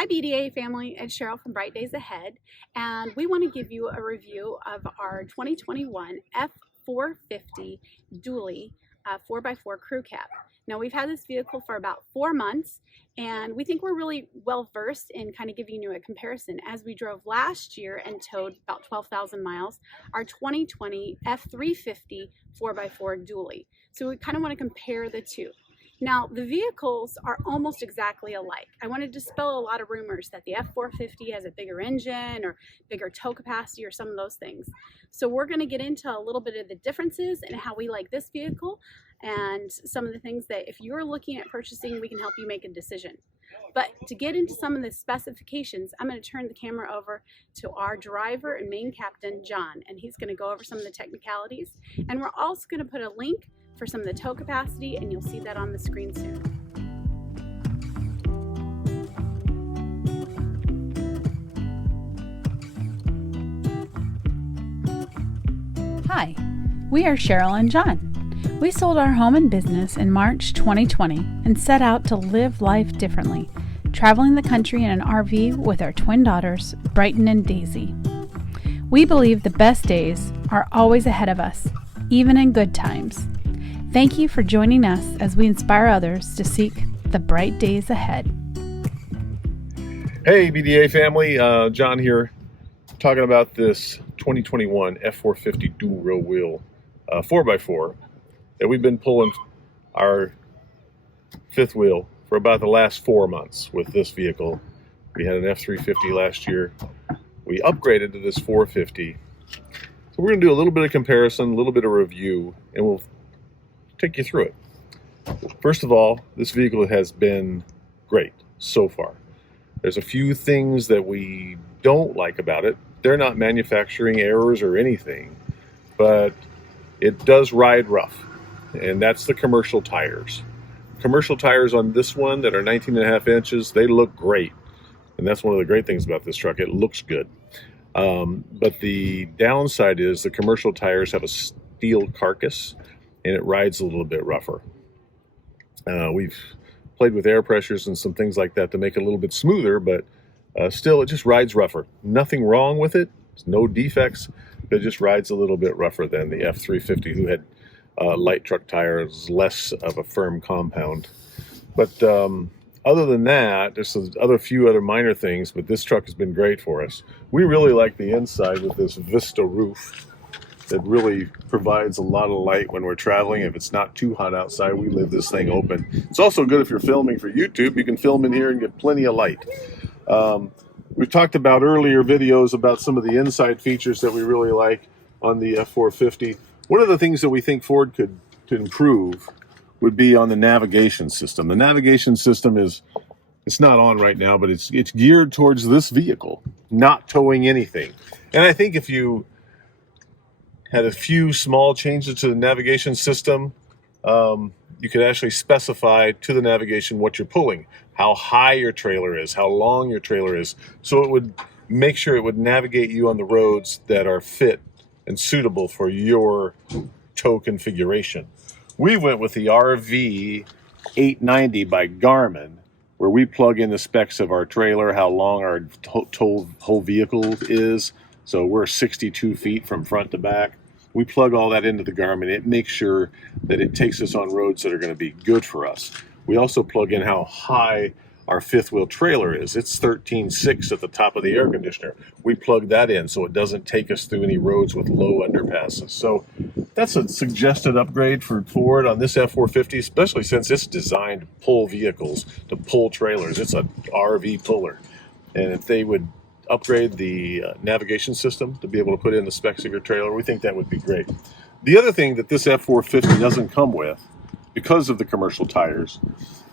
Hi BDA family, it's Cheryl from Bright Days Ahead, and we want to give you a review of our 2021 F450 dually 4x4 crew cab. Now we've had this vehicle for about 4 months, and we think we're really well versed in kind of giving you a comparison. As we drove last year and towed about 12,000 miles, our 2020 F350 4x4 dually. So we kind of want to compare the two. Now, the vehicles are almost exactly alike. I want to dispel a lot of rumors that the F450 has a bigger engine or bigger tow capacity or some of those things. So we're going to get into a little bit of the differences and how we like this vehicle and some of the things that if you're looking at purchasing, we can help you make a decision. But to get into some of the specifications, I'm going to turn the camera over to our driver and main captain, John, and he's going to go over some of the technicalities. And we're also going to put a link for some of the tow capacity, and you'll see that on the screen soon. Hi, we are Cheryl and John. We sold our home and business in March 2020 and set out to live life differently, traveling the country in an RV with our twin daughters, Brighton and Daisy. We believe the best days are always ahead of us, even in good times. Thank you for joining us as we inspire others to seek the bright days ahead. Hey BDA family, John here, talking about this 2021 F450 dual row wheel 4x4 that we've been pulling our fifth wheel for about the last 4 months with this vehicle. We had an F350 last year. We upgraded to this 450. So we're going to do a little bit of comparison, a little bit of review, and we'll take you through it. First of all, this vehicle has been great so far. There's a few things that we don't like about it. They're not manufacturing errors or anything, but it does ride rough, and that's the commercial tires. Commercial tires on this one that are 19.5 inches, they look great, and that's one of the great things about this truck. It looks good. But the downside is the commercial tires have a steel carcass, and it rides a little bit rougher. We've played with air pressures and some things like that to make it a little bit smoother, but still it just rides rougher. Nothing wrong with it, there's no defects, but it just rides a little bit rougher than the F350, who had light truck tires, less of a firm compound. But other than that, there's a few other minor things, but this truck has been great for us. We really like the inside with this Vista roof. That really provides a lot of light when we're traveling. If it's not too hot outside, we leave this thing open. It's also good if you're filming for YouTube. You can film in here and get plenty of light. We've talked about earlier videos about some of the inside features that we really like on the F450. One of the things that we think Ford could improve would be on the navigation system. The navigation system it's not on right now, but it's geared towards this vehicle, not towing anything. And I think if you had a few small changes to the navigation system, you could actually specify to the navigation what you're pulling, how high your trailer is, how long your trailer is, so it would make sure it would navigate you on the roads that are fit and suitable for your tow configuration. We went with the RV 890 by Garmin, where we plug in the specs of our trailer, how long our whole vehicle is. So we're 62 feet from front to back. We plug all that into the Garmin. It makes sure that it takes us on roads that are going to be good for us. We also plug in how high our fifth wheel trailer is. It's 13.6 at the top of the air conditioner. We plug that in so it doesn't take us through any roads with low underpasses. So that's a suggested upgrade for Ford on this F450, especially since it's designed to pull vehicles, to pull trailers. It's an RV puller. And if they would upgrade the navigation system to be able to put in the specs of your trailer, we think that would be great. The other thing that this F450 doesn't come with, because of the commercial tires,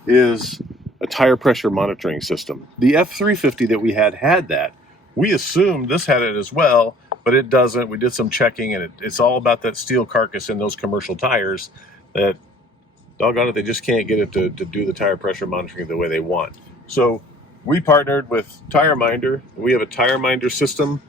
is a tire pressure monitoring system. The F350 that we had that. We assumed this had it as well, but it doesn't. We did some checking, and it's all about that steel carcass in those commercial tires that, doggone it, they just can't get it to do the tire pressure monitoring the way they want. So we partnered with Tireminder. We have a Tireminder system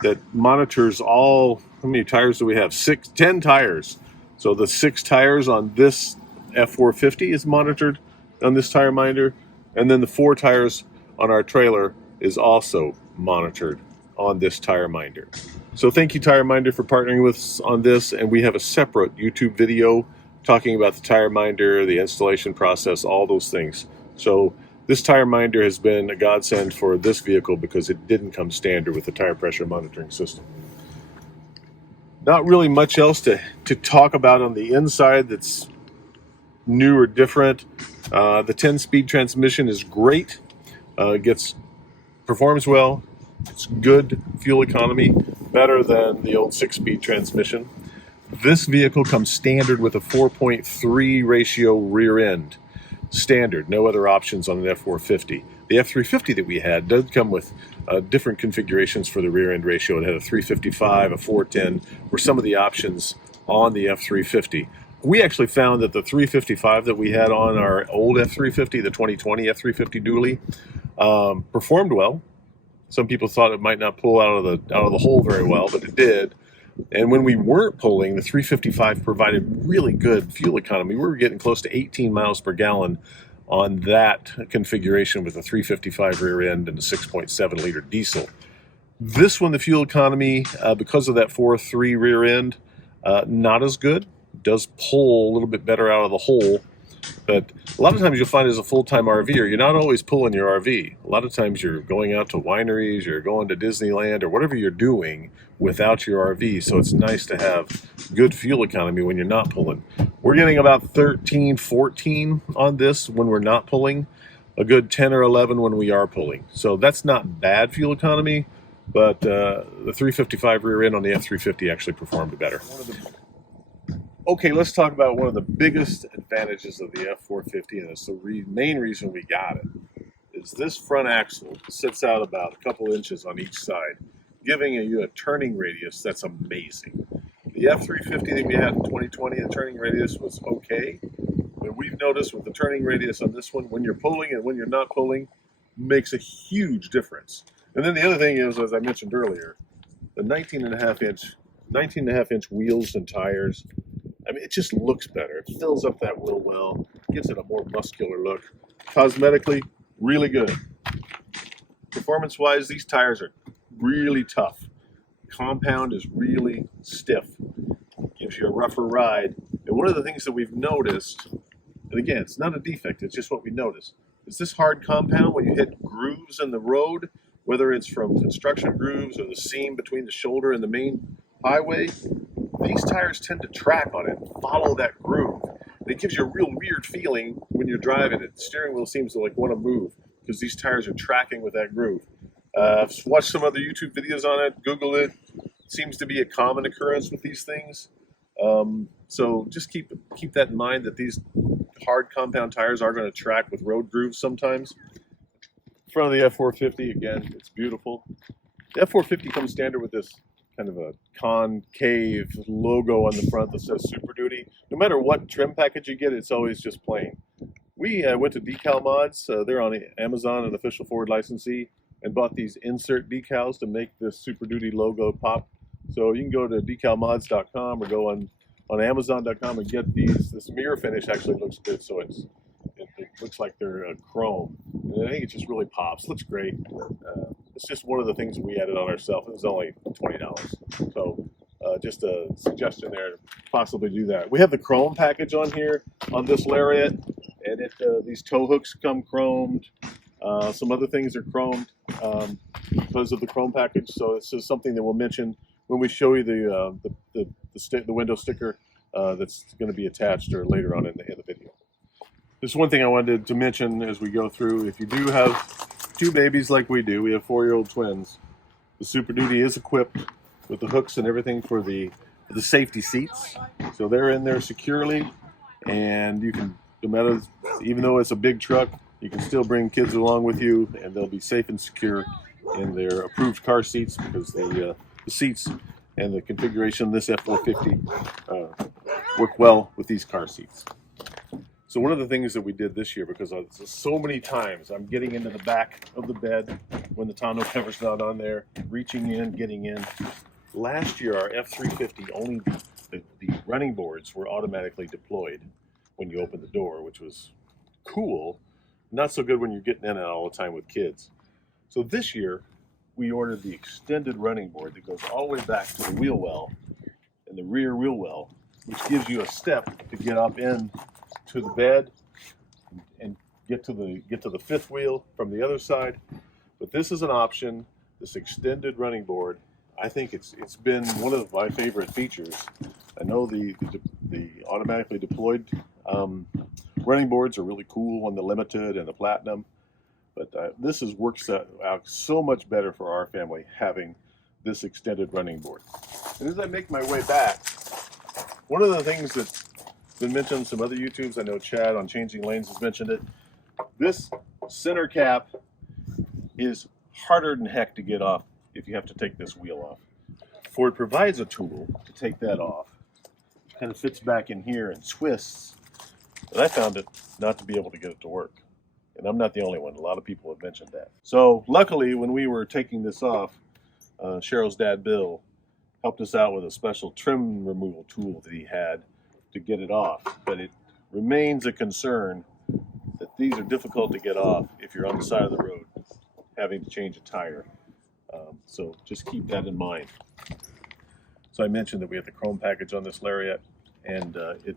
that monitors all, how many tires do we have? 10 tires. So the 6 tires on this F450 is monitored on this Tireminder, and then the 4 tires on our trailer is also monitored on this Tireminder. So thank you, Tireminder, for partnering with us on this, and we have a separate YouTube video talking about the Tireminder, the installation process, all those things. So this Tireminder has been a godsend for this vehicle because it didn't come standard with the tire pressure monitoring system. Not really much else to talk about on the inside that's new or different. The 10-speed transmission is great. Performs well. It's good fuel economy, better than the old 6-speed transmission. This vehicle comes standard with a 4.3 ratio rear end. Standard, no other options on an F450. The F350 that we had does come with different configurations for the rear end ratio. It had a 355, a 410, were some of the options on the F350. We actually found that the 355 that we had on our old F350, the 2020 F350 dually, performed well. Some people thought it might not pull out of the hole very well, but it did. And when we weren't pulling, the 355 provided really good fuel economy. We were getting close to 18 miles per gallon on that configuration with a 355 rear end and a 6.7 liter diesel. This one, the fuel economy, because of that 4.3 rear end, not as good. Does pull a little bit better out of the hole. But a lot of times you'll find as a full-time RVer, you're not always pulling your RV. A lot of times you're going out to wineries, you're going to Disneyland, or whatever you're doing without your RV. So it's nice to have good fuel economy when you're not pulling. We're getting about 13, 14 on this when we're not pulling, a good 10 or 11 when we are pulling. So that's not bad fuel economy, but the 355 rear end on the F350 actually performed better. Okay, let's talk about one of the biggest advantages of the F450, and it's the main reason we got it, is this front axle sits out about a couple inches on each side, giving you a turning radius that's amazing. The F350 that we had in 2020, the turning radius was okay, but we've noticed with the turning radius on this one, when you're pulling and when you're not pulling, makes a huge difference. And then the other thing is, as I mentioned earlier, the 19.5 inch wheels and tires. I mean, it just looks better. It fills up that wheel well, gives it a more muscular look. Cosmetically, really good. Performance-wise, these tires are really tough. Compound is really stiff. Gives you a rougher ride. And one of the things that we've noticed, and again, it's not a defect, it's just what we noticed, is this hard compound, when you hit grooves in the road, whether it's from construction grooves or the seam between the shoulder and the main highway, these tires tend to track on it, follow that groove. And it gives you a real weird feeling when you're driving it. The steering wheel seems to want to move because these tires are tracking with that groove. I've watched some other YouTube videos on it, Google it. It seems to be a common occurrence with these things. So just keep that in mind, that these hard compound tires are going to track with road grooves sometimes. Front of the F450, again, it's beautiful. The F450 comes standard with this kind of a concave logo on the front that says Super Duty. No matter what trim package you get, it's always just plain. We went to Decal Mods. They're on Amazon, an official Ford licensee, and bought these insert decals to make this Super Duty logo pop. So you can go to decalmods.com or go on Amazon.com and get these. This mirror finish actually looks good, so it looks like they're chrome. And I think it just really pops. Looks great. It's just one of the things that we added on ourselves. It was only $20. So just a suggestion there to possibly do that. We have the chrome package on here on this lariat, and these tow hooks come chromed. Some other things are chromed because of the chrome package. So this is something that we'll mention when we show you the window sticker that's going to be attached or later on in the video. There's one thing I wanted to mention as we go through. If you do have two babies like we do, we have 4-year-old twins, the Super Duty is equipped with the hooks and everything for the safety seats. So they're in there securely, and you can, no matter, even though it's a big truck, you can still bring kids along with you, and they'll be safe and secure in their approved car seats, because the seats and the configuration of this F450 work well with these car seats. So one of the things that we did this year, because so many times I'm getting into the back of the bed when the tonneau cover's not on there, reaching in, getting in. Last year, our F350, only the running boards were automatically deployed when you open the door, which was cool. Not so good when you're getting in and out all the time with kids. So this year, we ordered the extended running board that goes all the way back to the wheel well and the rear wheel well, which gives you a step to get up in to the bed and get to the fifth wheel from the other side. But this is an option, this extended running board. I think it's been one of my favorite features. I know the automatically deployed running boards are really cool on the Limited and the Platinum, but this works out so much better for our family having this extended running board. And as I make my way back, one of the things that's been mentioned in some other YouTubes, I know Chad on Changing Lanes has mentioned it, this center cap is harder than heck to get off if you have to take this wheel off. Ford provides a tool to take that off. It kind of fits back in here and twists, but I found it not to be able to get it to work. And I'm not the only one. A lot of people have mentioned that. So luckily, when we were taking this off, Cheryl's dad, Bill, helped us out with a special trim removal tool that he had to get it off. But it remains a concern that these are difficult to get off if you're on the side of the road having to change a tire. So just keep that in mind. So I mentioned that we have the chrome package on this Lariat, and it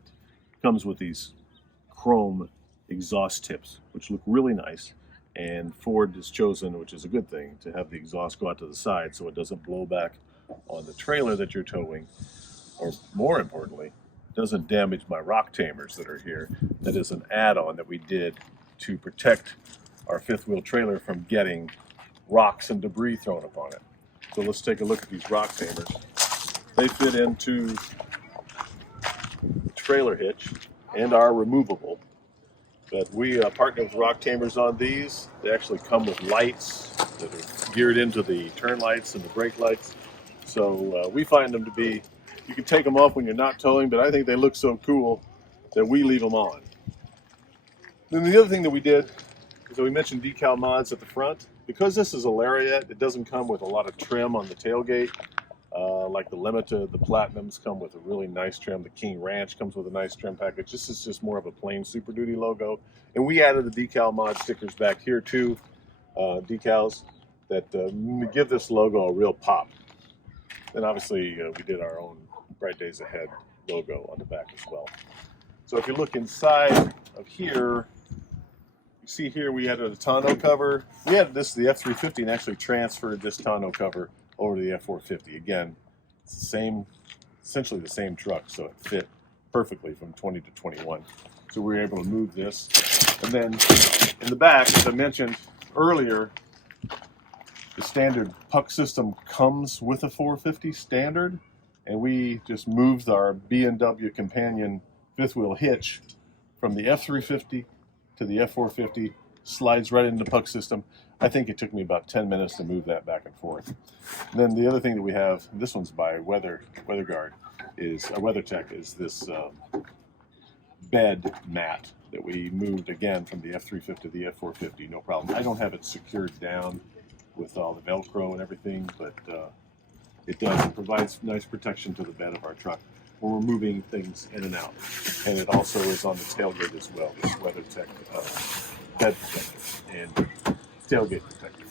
comes with these chrome exhaust tips, which look really nice. And Ford has chosen, which is a good thing, to have the exhaust go out to the side so it doesn't blow back on the trailer that you're towing, or more importantly, it doesn't damage my rock tamers that are here. That is an add-on that we did to protect our fifth wheel trailer from getting rocks and debris thrown upon it. So let's take a look at these rock tamers. They fit into the trailer hitch and are removable. But we partnered with Rock Tamers on these. They actually come with lights that are geared into the turn lights and the brake lights. So we find them to be, you can take them off when you're not towing, but I think they look so cool that we leave them on. Then the other thing that we did is that we mentioned decal mods at the front. Because this is a Lariat, it doesn't come with a lot of trim on the tailgate. Like the Limited, the Platinums come with a really nice trim. The King Ranch comes with a nice trim package. This is just more of a plain Super Duty logo. And we added the decal mod stickers back here too, decals that give this logo a real pop. And obviously we did our own Bright Days Ahead logo on the back as well. So if you look inside of here, you see here we added a tonneau cover. We added this to the F350 and actually transferred this tonneau cover over to the F450. Again, it's the same, essentially the same truck, so it fit perfectly from 20 to 21. So we were able to move this. And then in the back, as I mentioned earlier, the standard puck system comes with a 450 standard, and we just moved our B&W companion fifth wheel hitch from the F350 to the F450, slides right into the puck system. I think it took me about 10 minutes to move that back and forth. And then the other thing that we have, this one's by WeatherGuard, is WeatherTech, is this bed mat that we moved again from the F350 to the F450, no problem. I don't have it secured down with all the Velcro and everything, but it does. It provides nice protection to the bed of our truck when we're moving things in and out. And it also is on the tailgate as well, this WeatherTech bed protector and tailgate protector.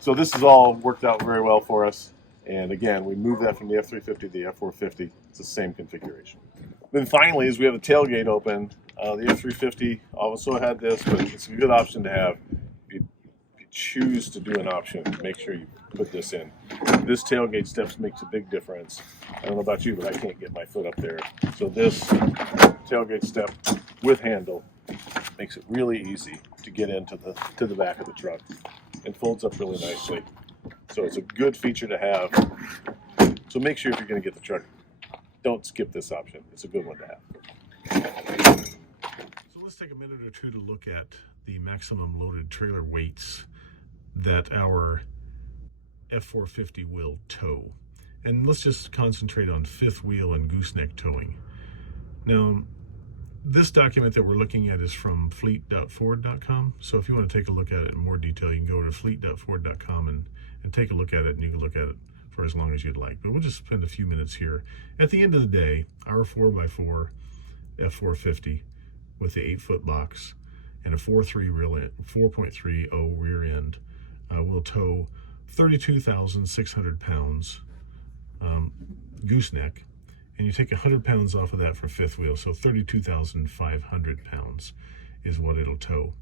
So this has all worked out very well for us. And again, we moved that from the F350 to the F450. It's the same configuration. Then finally, as we have the tailgate open, the F350 also had this, but it's a good option to have. If you choose to do an option, make sure you put this in. This tailgate steps makes a big difference. I don't know about you, but I can't get my foot up there. So this tailgate step with handle makes it really easy to get into the back of the truck and folds up really nicely. So it's a good feature to have. So make sure if you're going to get the truck, don't skip this option. It's a good one to have. So let's take a minute or two to look at the maximum loaded trailer weights that our F450 will tow. And let's just concentrate on fifth wheel and gooseneck towing. Now, this document that we're looking at is from fleet.ford.com. So if you want to take a look at it in more detail, you can go to fleet.ford.com and take a look at it, and you can look at it for as long as you'd like. But we'll just spend a few minutes here. At the end of the day, our 4x4 F450 with the 8-foot box and a 4.30 rear end will tow 32,600 pounds gooseneck, and you take 100 pounds off of that for fifth wheel, so 32,500 pounds is what it'll tow.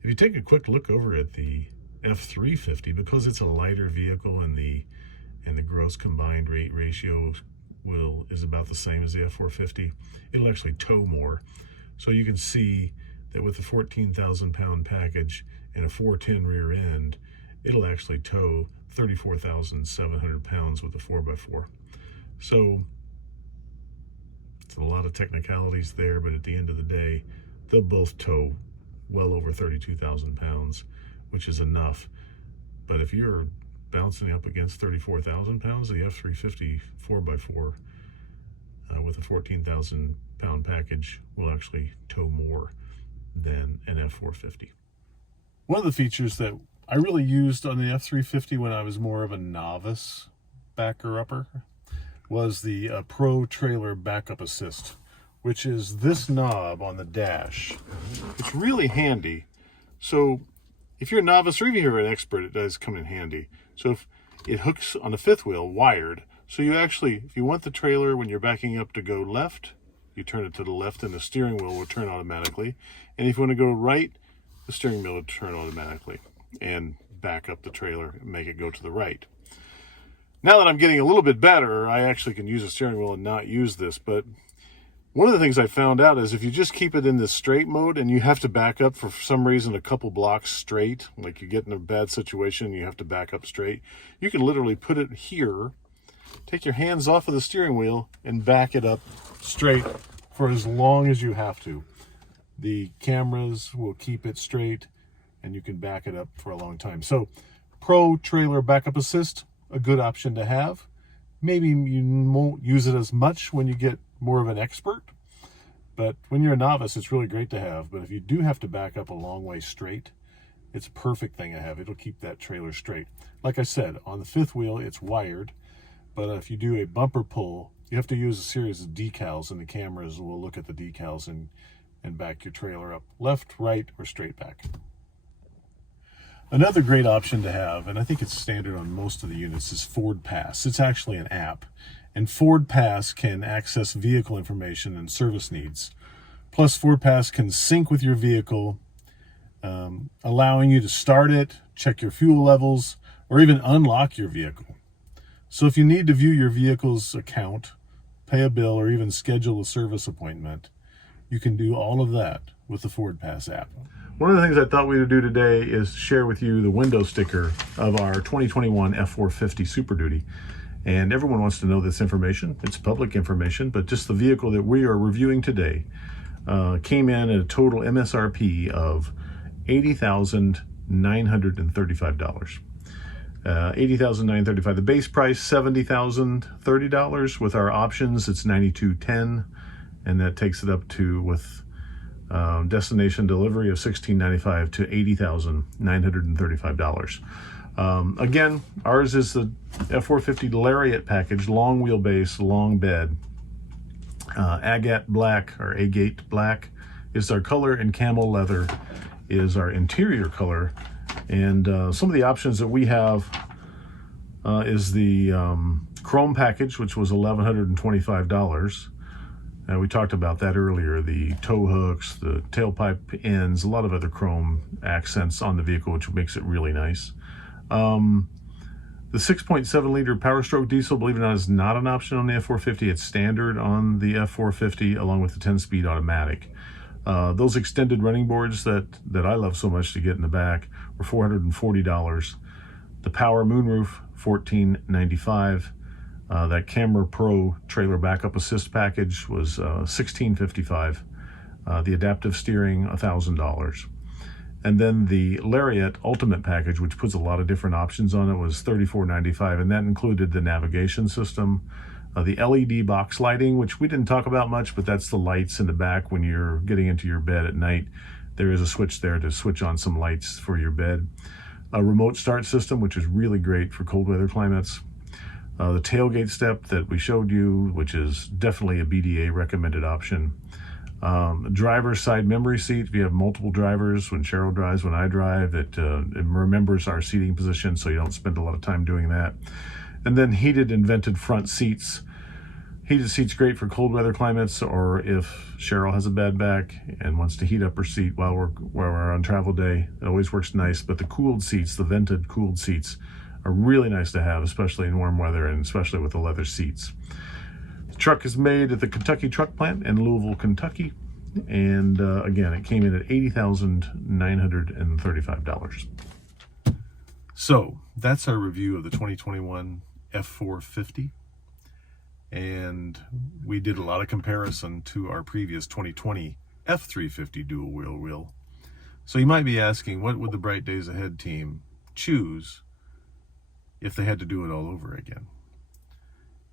If you take a quick look over at the F350, because it's a lighter vehicle and the gross combined rate ratio is about the same as the F450, it'll actually tow more. So you can see that with a 14,000 pound package and a 410 rear end, it'll actually tow 34,700 pounds with a 4x4. So it's a lot of technicalities there, but at the end of the day, they'll both tow well over 32,000 pounds, which is enough. But if you're bouncing up against 34,000 pounds, the F350 4x4 with a 14,000 pound package will actually tow more than an F450. One of the features that I really used on the F350 when I was more of a novice backer-upper was the Pro Trailer Backup Assist, which is this knob on the dash. It's really handy. So if you're a novice or even if you're an expert, it does come in handy. So if it hooks on the fifth wheel wired, so you actually, if you want the trailer when you're backing up to go left, you turn it to the left and the steering wheel will turn automatically. And if you want to go right, the steering wheel will turn automatically and back up the trailer and make it go to the right. Now that I'm getting a little bit better, I actually can use a steering wheel and not use this. But one of the things I found out is if you just keep it in this straight mode and you have to back up for some reason a couple blocks straight, like you get in a bad situation and you have to back up straight, you can literally put it here, take your hands off of the steering wheel and back it up straight for as long as you have to. The cameras will keep it straight and you can back it up for a long time. So Pro Trailer Backup Assist, a good option to have. Maybe you won't use it as much when you get more of an expert, but when you're a novice, it's really great to have. But if you do have to back up a long way straight, it's a perfect thing to have. It'll keep that trailer straight. Like I said, on the fifth wheel, it's wired, but if you do a bumper pull, you have to use a series of decals, and the cameras will look at the decals and back your trailer up left, right, or straight back. Another great option to have, and I think it's standard on most of the units, is FordPass. It's actually an app, and FordPass can access vehicle information and service needs. Plus, FordPass can sync with your vehicle, allowing you to start it, check your fuel levels, or even unlock your vehicle. So if you need to view your vehicle's account, pay a bill, or even schedule a service appointment, you can do all of that with the FordPass app. One of the things I thought we would do today is share with you the window sticker of our 2021 F450 Super Duty. And everyone wants to know this information. It's public information, but just the vehicle that we are reviewing today came in at a total MSRP of $80,935. $80,935. The base price $70,030. With our options, it's $92,10, and that takes it up to, with destination delivery, of $1,695 to $80,935. Again, ours is the F450 Lariat package, long wheelbase, long bed. Agate black, or agate black, is our color, and camel leather is our interior color. And some of the options that we have is the chrome package, which was $1,125. We talked about that earlier, the tow hooks, the tailpipe ends, a lot of other chrome accents on the vehicle, which makes it really nice. The 6.7 liter Power Stroke diesel, believe it or not, is not an option on the F450. It's standard on the F450, along with the 10-speed automatic. Those extended running boards that I love so much to get in the back were $440. The Power Moonroof, $1495. That Camera Pro Trailer Backup Assist package was $1655. The adaptive steering, $1,000. And then the Lariat Ultimate package, which puts a lot of different options on it, was $34.95, and that included the navigation system, the LED box lighting, which we didn't talk about much, but that's the lights in the back when you're getting into your bed at night. There is a switch there to switch on some lights for your bed. A remote start system, which is really great for cold weather climates. The tailgate step that we showed you, which is definitely a BDA recommended option. Driver's side memory seat, if you have multiple drivers, when Cheryl drives, when I drive, it remembers our seating position, so you don't spend a lot of time doing that. And then heated and vented front seats. Heated seats great for cold weather climates, or if Cheryl has a bad back and wants to heat up her seat while we're on travel day. It always works nice. But the cooled seats, the vented cooled seats, are really nice to have, especially in warm weather and especially with the leather seats. The truck is made at the Kentucky Truck Plant in Louisville, Kentucky. And again, it came in at $80,935. So that's our review of the 2021 F450. And we did a lot of comparison to our previous 2020 F350 dual wheel. So you might be asking, what would the Bright Days Ahead team choose if they had to do it all over again?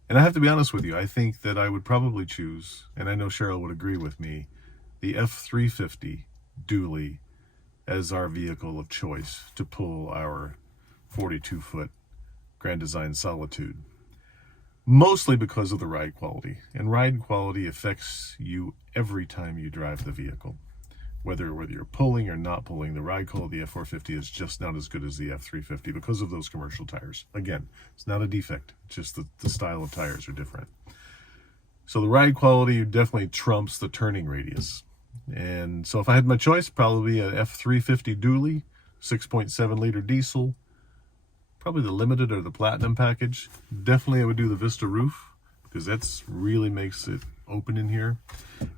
And I have to be honest with you, I think that I would probably choose, and I know Cheryl would agree with me, the F350 dually as our vehicle of choice to pull our 42-foot Grand Design Solitude. Mostly because of the ride quality. And ride quality affects you every time you drive the vehicle. Whether you're pulling or not pulling, the ride quality of the F450 is just not as good as the F350 because of those commercial tires. Again, it's not a defect, it's just the style of tires are different. So the ride quality definitely trumps the turning radius. And so if I had my choice, probably a F350 dually, 6.7 liter diesel, probably the limited or the platinum package. Definitely I would do the Vista roof because that's really makes it open in here.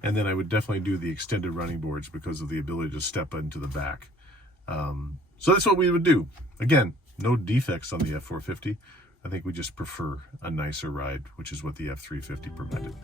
And then I would definitely do the extended running boards because of the ability to step into the back. So that's what we would do. Again, no defects on the F450. I think we just prefer a nicer ride, which is what the F350 provided.